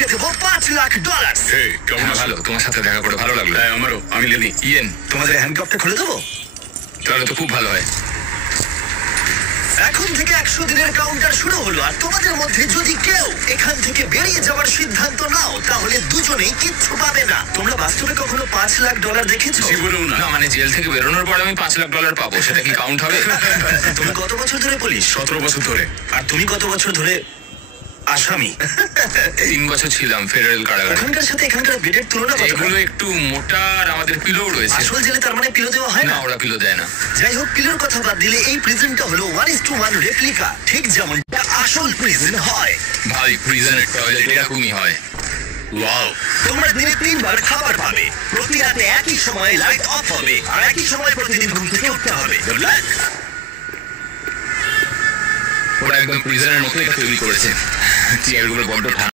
তোমাদেরকে দেবো $5,00,000। কেমন ভালো, তোমার সাথে দেখা করে ভালো লাগলো। আমারও। আমি লেনি। ইয়েন, তোমাদের হ্যান্ডকাপটা খুলে দেবো? তাহলে তো খুব ভালো হয়। এখন থেকে 100 দিনের কাউন্টার শুরু হলো, আর তোমাদের মধ্যে যদি কেউ এখান থেকে বেরিয়ে যাওয়ার সিদ্ধান্ত নাও তাহলে দুজনেই কিচ্ছু পাবে না। তোমরা বাস্তবে কখনো $5,00,000 দেখেছো? জীবনেও না। মানে জেল থেকে বেরোনোর পর আমি $5,00,000 পাবো, সেটা কি কাউন্ট হবে? তুমি কত বছর ধরে পুলিশ? 17 বছর ধরে। আর তুমি কত বছর ধরে আসামি? 3 বছর ছিলাম ফেডারেল কারাগারে। ওখানকার সাথে এখানকার বেডের তুলনা কত? এগুলো একটু মোটা, আর আমাদের পিলো রয়েছে। আসল জেলে তার মানে পিলো দেওয়া হয় না, না? ওরা পিলো দেয় না। যাই হোক, পিলোর কথা বাদ দিলে এই প্রিজনটা হলো 1:1 রেপ্লিকা, ঠিক যেমনটা আসল প্রিজন হয়। ভাই, প্রিজনের টয়লেট এরকমই হয়। ওয়াও। তোমরা দিনে 3 বার খাবার পাবে, প্রতি রাতে একই সময় লাইট অফ হবে, আর একই সময় প্রতিদিন ঘুম থেকে উঠতে হবে। Good luck! ওরা একদম প্রিজনের মতো এটা তৈরি করেছে। চেয়ারগুলো বড্ড ঠান্ডা।